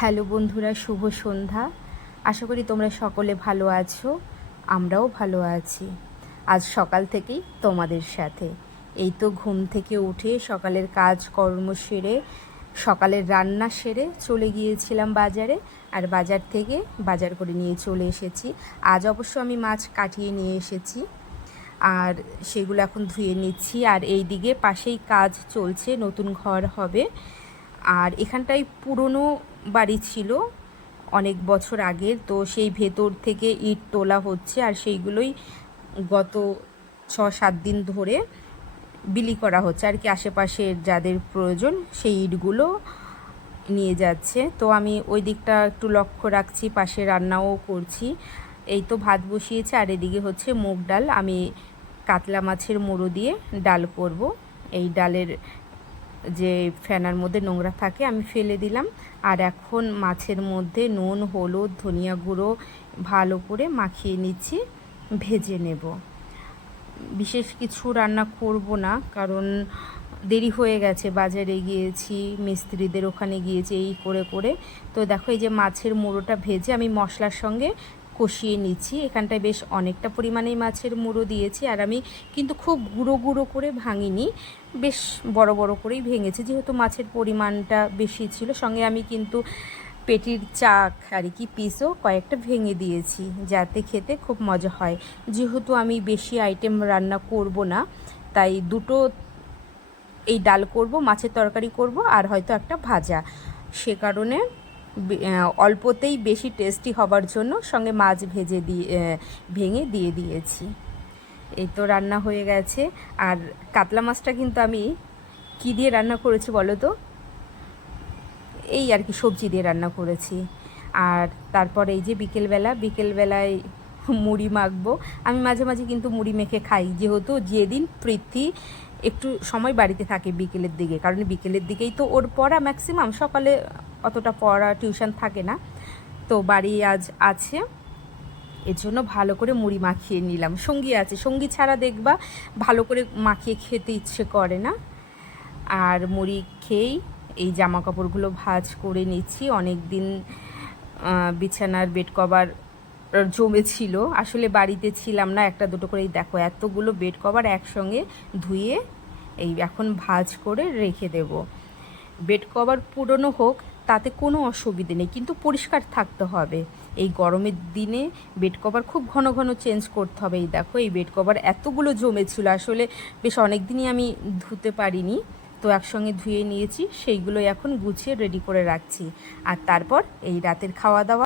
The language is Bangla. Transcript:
হ্যালো বন্ধুরা, শুভ সন্ধ্যা। আশা করি তোমরা সকলে ভালো আছো, আমরাও ভালো আছি। আজ সকাল থেকেই তোমাদের সাথে। এই তো ঘুম থেকে উঠে সকালের কাজ কর্ম সেরে, সকালের রান্না সেরে চলে গিয়েছিলাম বাজারে, আর বাজার থেকে বাজার করে নিয়ে চলে এসেছি। আজ অবশ্য আমি মাছ কাটিয়ে নিয়ে এসেছি, আর সেগুলো এখন ধুয়ে নিচ্ছি, আর এই দিকে পাশেই কাজ চলছে, নতুন ঘর হবে। আর এখানটায় পুরনো বাড়ি ছিল অনেক বছর আগের, তো সেই ভেতর থেকে ইট তোলা হচ্ছে আর সেইগুলোই গত ছ সাত দিন ধরে বিলি করা হচ্ছে। আর কি আশেপাশের যাদের প্রয়োজন সেই ইটগুলো নিয়ে যাচ্ছে। তো আমি ওই দিকটা একটু লক্ষ্য রাখছি, পাশে রান্নাও করছি। এই তো ভাত বসিয়েছে আর এদিকে হচ্ছে মুগ ডাল। আমি কাতলা মাছের মুড়ো দিয়ে ডাল করব। এই ডালের যে ফেনার মধ্যে নোংরা থাকে আমি ফেলে দিলাম। আর এখন মাছের মধ্যে নুন, হলুদ, ধনিয়া গুঁড়ো ভালো করে মাখিয়ে নিচ্ছি, ভেজে নেব। বিশেষ কিছু রান্না করব না, কারণ দেরি হয়ে গেছে, বাজারে গিয়েছি, মিস্ত্রিদের ওখানে গিয়েছি, এই করে করে। তো দেখো এই যে মাছের মুড়োটা ভেজে আমি মশলার সঙ্গে কষিয়ে নিচ্ছি। এখানটায় বেশ অনেকটা পরিমাণেই মাছের মুড়ো দিয়েছি আর আমি কিন্তু খুব গুঁড়ো গুঁড়ো করে ভাঙিনি। বেশ বড় বড় করেই ভেঙেছি, যেহেতু মাছের পরিমাণটা বেশি ছিল। সঙ্গে আমি কিন্তু পেটির চাক আর কি পিসও কয়েকটা ভেঙে দিয়েছি যাতে খেতে খুব মজা হয়। যেহেতু আমি বেশি আইটেম রান্না করব না, তাই দুটো এই ডাল করব, মাছের তরকারি করব আর হয়তো একটা ভাজা। সে কারণে অল্পতেই বেশি টেস্টি হবার জন্য সঙ্গে মাছ ভেজে দিয়ে ভেঙে দিয়ে দিয়েছি। এই তো রান্না হয়ে গেছে। আর কাতলা মাছটা কিন্তু আমি কি দিয়ে রান্না করেছি বলো তো? এই আর কি সবজি দিয়ে রান্না করেছি। আর তারপর এই যে বিকেলবেলা, বিকেলবেলায় মুড়ি মাখবো। আমি মাঝে মাঝে কিন্তু মুড়ি মেখে খাই। যেহেতু যেদিন প্রীতি একটু সময় বাড়িতে থাকে বিকেলের দিকে, কারণ বিকেলের দিকেই তো ওর পড়া ম্যাক্সিমাম সকালে অতটা পড়া টিউশন থাকে না। তো বাড়ি আজ আছে। এর জন্য ভালো করে মুড়ি মাখিয়ে নিলাম। সঙ্গী আছে। সঙ্গী ছাড়া দেখবা ভালো করে মাখিয়ে খেতে ইচ্ছে করে না। আর মুড়ি খেয়েই এই জামা কাপড়গুলো ভাজ করে নিচ্ছি। অনেক দিন বিছানার বেড কভার জমেছিল। আসলে বাড়িতে ছিলাম না, একটা দুটো করেই দেখো, এতগুলো বেড কভার একসঙ্গে ধুয়ে এই এখন ভাজ করে রেখে দেব। বেড কভার পুরনো হোক, তাতে কোনো অসুবিধে নেই, কিন্তু পরিষ্কার থাকতে হবে। এই গরমের দিনে বেড কভার খুব ঘন ঘন চেঞ্জ করতে হবে। এই দেখো, এই বেড কভার এতগুলো জমেছিল, আসলে বেশ অনেক দিনই আমি ধুতে পারিনি। তো একসঙ্গে ধুয়ে নিয়েছি সেইগুলো এখন গুছিয়ে রেডি করে রাখছি। আর তারপর এই রাতের খাওয়া দাওয়া